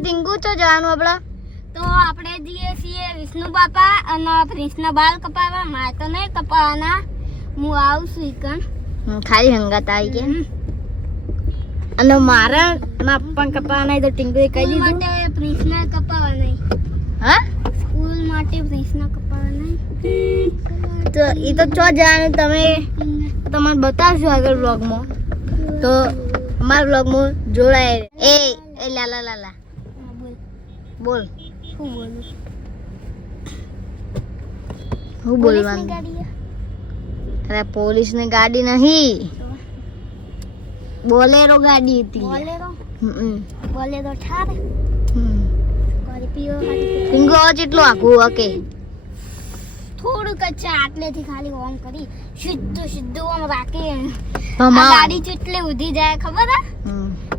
ટીંગુ છો જવાનું આપણે? તો આપણે જઈએ છીએ વિષ્ણુ બાપા અને પ્રિન્સના બાલ કપાવવા. મારે તો નહીં કપાવવાના હું આવું છું ઈકણ. ખાલી હંગાત આવી ગયા. અને મારા માપ પણ કપાવવાના તો ટીંગુ કહી દીધું. માટે પ્રિન્સના કપાવવા નહીં. હા? સ્કૂલ માટે પ્રિન્સના કપાવવા નહીં. તો એ તો ચો જવાનું તમે તમને બતાવશું આગળ બ્લોગમાં તો અમારા બ્લોગમાં જોડાય એ એ લાલા લાલા. બોલ. શું બોલું? શું બોલવાનું? અરે પોલીસની ગાડી નહીં. બોલેરો ગાડી હતી. બોલેરો? બોલેરો ઠાર. ટીંગુ હવે આખું ઓકે થોડુંક જ આટલેથી ખાલી ઓમ કરી. સીધું સીધું ઓમ રાખી. ગાડી ચેટલી ઉધી જાય ખબર હે?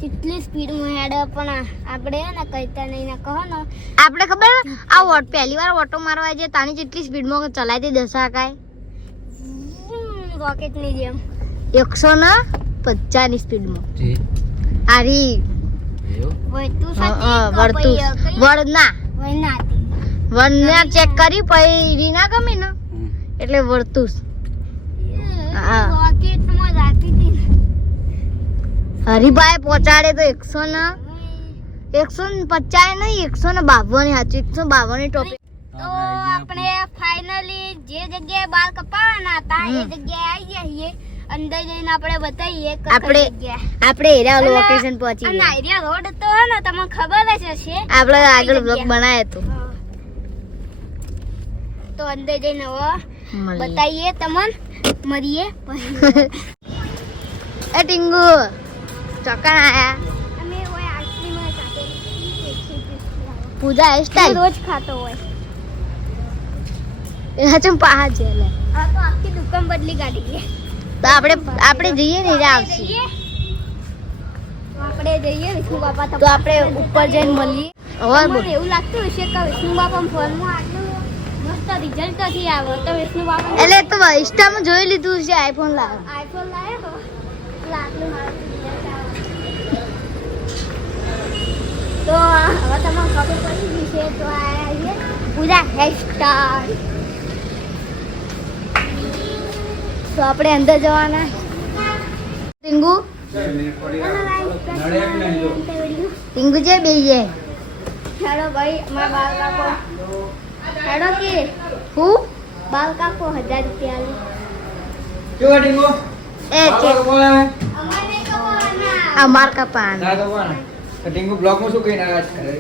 કેટલી સ્પીડમાં હેડે પણ આપણે ને કહેતા નહીં ને કહો ને. આપણે ખબર આ વોટ પહેલી વાર ઓટો મારવા જે તાની જેટલી સ્પીડમાં ચલાવી દશા કાય રોકેટની જેમ. એકસો ને પચાસની સ્પીડમાં આરી. વળના વળનાતી વળના ચેક કરી પછી રી ના ગમી ને. એટલે વર્તુસ હા. રોકેટમાં હતી. હરિભાઈ પહોંચાડે તો એકસો ને. એકસો ને પચાસ નહીં એકસો ને બાવન સાચું એકસો બાવન ટોપી. તો આપણે ફાઇનલી જે જગ્યાએ બાલ કપાવવાના હતા એ જગ્યાએ આવી જઈએ. અંદર જઈને આપણે બતાવીએ આપણે આપણે એરિયા લોકેશન પહોંચી ગયા. આઈડિયા રોડ તો હે ને તમને ખબર જ હશે. આપણે આગળ બ્લોક બ્લોગ બનાવ્યો તો. તો અંદર જઈને બતાવીએ તમને મળીએ. એ ટીંગુ. ચોકન આયા અમે ઓય આઈસ્ક્રીમ હોય સાથે પૂજા હેરસ્ટાઈલ રોજ ખાતો હોય. એના ચમ પાહા છે લે આ તો આખી દુકાન બદલી કાઢી છે તો આપણે આપણે જઈએ ને રે આવશે. તો આપણે જઈએ વિષ્ણુ બાપા તો આપણે ઉપર જઈને મળીએ. હવે મને એવું લાગતું હશે કે વિષ્ણુ બાપા ફોનમાં આટલું મસ્ત રિઝલ્ટ નથી આવ્યો તો વિષ્ણુ બાપા એટલે તો ઇન્સ્ટામાં જોઈ લીધું છે આઈફોન લાવ આઈફોન લાવ્યો આટલું મારું રિઝલ્ટ આવ્યો તો હવે તમને ખબર પડી ગઈ છે તો આ આવીએ પૂજા હેરસ્ટાઈલ તો આપણે અંદર જવાના. ટીંગુ ટીંગુ છે બે છે હેડો ભાઈ અમારા બાલ કાકો હેડો કે હું? બાલ કાકો હજાર રૂપિયા કેવા ટીંગુ એ છે અમારે કમાવાના અમાર કપાન. ના તો કોણ તો ટીંગુ બ્લોગમાં શું કહીને આવ્યા છે? ઘરે?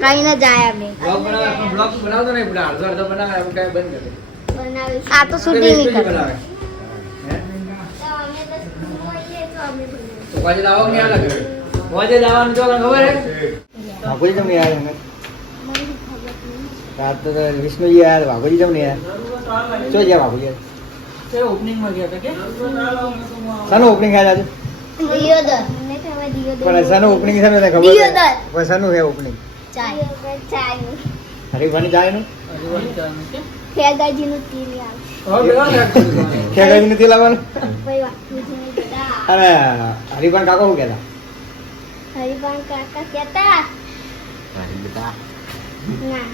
કઈ ના જાય અમે. બ્લોગ બનાવે પણ બ્લોગ બનાવતો નહીં? પેલા અડધો અડધો બનાવે આપણે કાંઈ બંધ કરે. બનાવીશું આ તો શૂટિંગ એટલે નહીં વેસ્ટેજ કરે બનાવે. હે? તો અમે તો સ્કૂલમાં હોઈએ તો અમે બનાવીશું. તો પાછી લાવો કે નહીં આલા ઘરે? હોજે લાવવાનું તો તને ખબર હે? બાપુજી તમને યાદ હે મને ખબર નહીં. રાત તો વિષ્ણુજી યાર બાપુજી તમને યાર શું ગયા બાપુજી ઓપનિંગમાં ગયા હતા કે? શાનું ઓપનિંગ યાદ આજે? પણ શાનું ઓપનિંગ છે ને ખબર દિયોદર. પણ શાનું છે ઓપનિંગ ચાય ચાય. નું. ખેગાજી તેલ. કાકો શું કહેતા? હરિભાન કાકા કહેતા.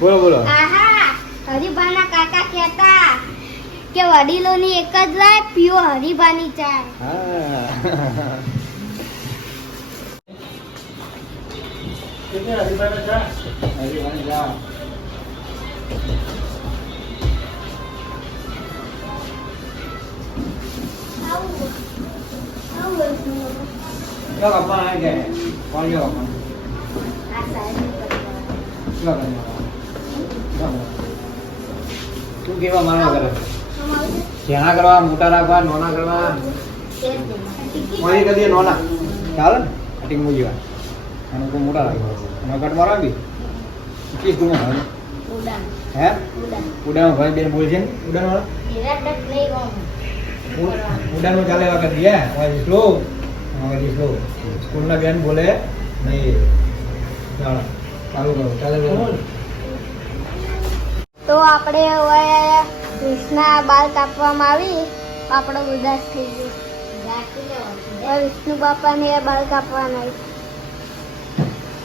બોલો બોલો. આહા હરિભાના કાકા કહેતા કે વડીલોની એક જ લાય પીઓ હરિભાની ચા હા. તું કેવા માનો કરે જેના કરવા મોટા રાખવા નોના કરવા મારી કદી નોના ચાલે ને કટિંગ મૂજી અને કોઈ મોટા લાગે અને કટ મારવા બી કીસ ગુમે હવે ઉડાન. હે? ઉડાન. ઉડાનો ભાઈ બેન બોલ છે ને? ઉડાનો વાળા? ઉડાનો ચાલે વખત ગયા હવે સ્લો. હવે સ્લો. સ્કૂલના બેન બોલે નહીં ચાલો ચાલુ ચાલે બોલો તો આપણે હવે કૃષ્ણા બાલ કાપવામાં આવી. આપણો ઉદાસ થઈ ગયો. હવે વિષ્ણુ બાપાને બાલ કાપવાના તારને કે પાવાનું બીજી જે બ્લોગ ઉતારે ને માની કાઠિયાવાડ આવું બાજી નહીં કાઠિયાવાડ કાઠિયાવાડ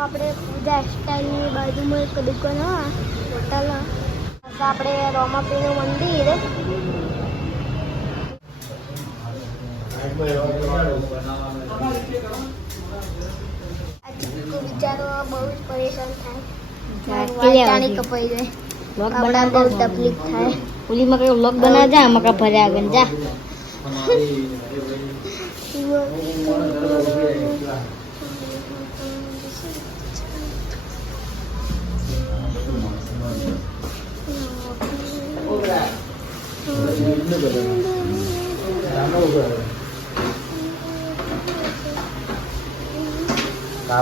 આપણે પૂજા સ્ટાઇલની બાજુમાં એક દુકાન હોટલ આપણે રોમાપીનું મંદિર. વિચારો બહુ જ પરેશાન થાય. કપાઈ જાય. આપણા બહુ તકલીફ થાય. કઈ જા મકા આગળ. જા.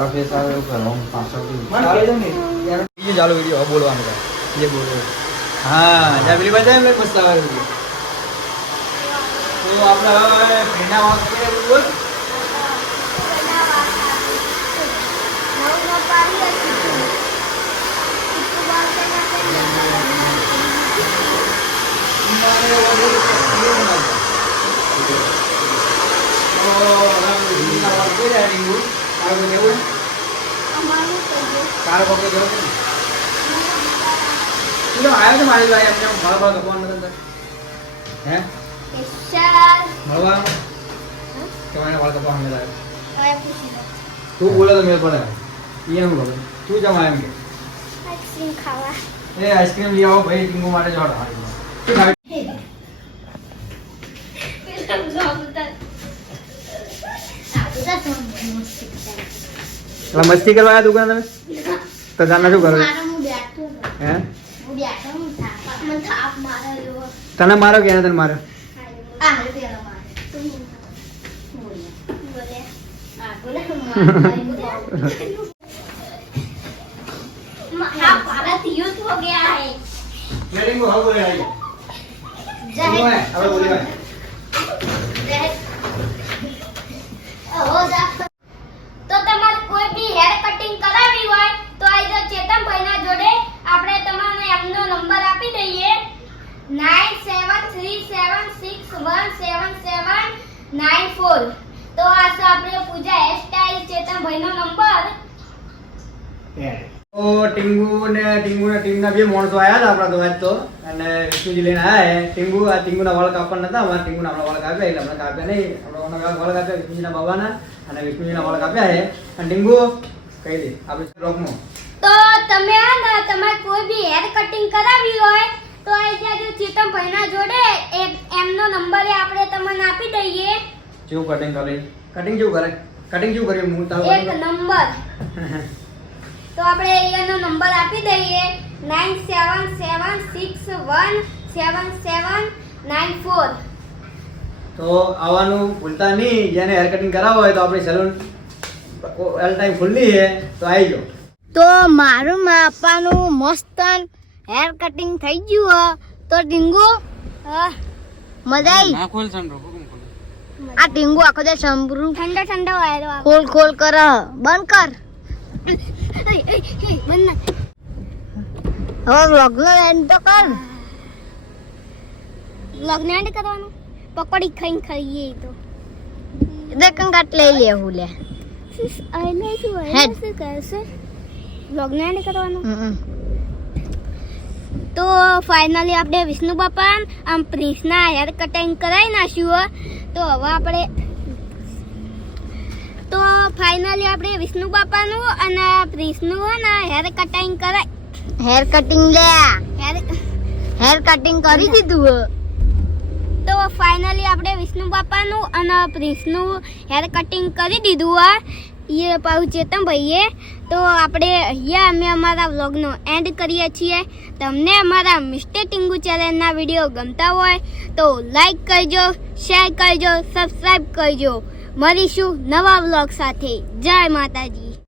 તારો આવે એવું કરો પાછળ બીજું ચાલુ વીડિયો બોલવાનું જે બોલો. હા જ્યાં પેલી બધા જાય મસ્ત આવે. તો આપણે હવે ભીંડા વાત બોલ તો હવે ભીંડા વાત કરીએ ડીંગુ. તારે કોઈ કહેવું છે? તારે કોઈ કહેવું છે? તું તો આવ્યો છે મારી ભાઈ એમને આમ ભાવ ભાવ કપવાનું નથી કરતો. હે મળવા કે મને વાળ કપાવવા નથી આવ્યો તું બોલે તો મેળ પડે એ એમ બોલે તું જમા એમ કે ખાવા એ આઈસ્ક્રીમ લઈ આવો ભાઈ ટીંગુ માટે જોડો શું ખાય એટલે મસ્તી કરવા આવ્યા દુકાન તમે તો તને શું કરવું હે તને મારો કે તને મારો હવે બોલી હવે નંબર આપી દઈએ. Nine seven three seven six one seven seven nine four તો આ છે આપણે પૂજા હેરસ્ટાઇલ ચેતનભાઈનો નંબર. તો ટીંગુ ને ટીંગુ ને ટીમના બે માણસો આયા હતા આપણા તો તો. અને વિષ્ણુજી લઈને હે. ટીંગુ, આ ટીંગુના વાળ કાપવાના નતા અમારે ટીંગુના આપણા વાળ કાપ્યા એટલે આપણે કાપ્યા નહીં. આપણે વાળ કાપ્યા વિષ્ણુજીના બાબાના અને વિષ્ણુજીના વાળ કાપ્યા હે. અને ટીંગુ, કહી દે, આપણે તો તમે આ ને તમારે કોઈ બી હેર કટિંગ કરાવવી હોય તો અહીંયા જો જો ચેતનભાઈના જોડે એમનો નંબર એ આપણે તમને આપી દઈએ. જેવું કટિંગ કરે? કટિંગ જેવું કરે? કટિંગ જેવું કરે હું તારો એક નંબર તો આપણે એનો નંબર આપી દઈએ. Nine seven seven six one seven seven nine four તો આવવાનું ભૂલતા નહીં. જેને હેર કટિંગ કરાવવું હોય તો આપણી સલૂન ઓલ ટાઈમ ખુલ્લી છે. તો આવી જાઓ તો મારું માપાનું મસ્ત હેર કટિંગ થઈ ગયું હો. તો ટીંગુ મજા આવી ના ખોલ આ ટીંગુ આખો દે સંભરું ઠંડો ઠંડો વાયરો આવે. ખોલ ખોલ કર બંધ કર. હવે વ્લોગનો એન્ડ તો કર. લગ્ન એન્ડ કરવાનું? પકોડી ખાઈને ખાઈએ તો. દેખન કાટ લઈ લે હું લે. હેડ. શું કરશે? લગ્ન નહીં કરવાનું તો ફાઇનલી આપણે વિષ્ણુ બાપા આમ પ્રિન્સના હેર કટિંગ કરાવી નાખ્યું. તો હવે આપણે તો ફાઇનલી આપણે વિષ્ણુ બાપાનું અને પ્રિન્સનું હે ને હેર કટિંગ કરાય હેર કટિંગ લે હેર હેર કટિંગ કરી દીધું. તો ફાઇનલી આપણે વિષ્ણુ બાપાનું અને પ્રિન્સનું હેર કટિંગ કરી દીધું એ પાછું ચેતન ભાઈએ. તો આપણે અહીંયા અમે અમારા વ્લોગનો એન્ડ કરીએ છીએ. તમને અમારા મિસ્ટર ટીંગુ ચેનલના વીડિયો ગમતા હોય તો લાઈક કરજો શેર કરજો સબસ્ક્રાઈબ કરજો. મળીશું નવા વ્લોગ સાથે. જય માતાજી.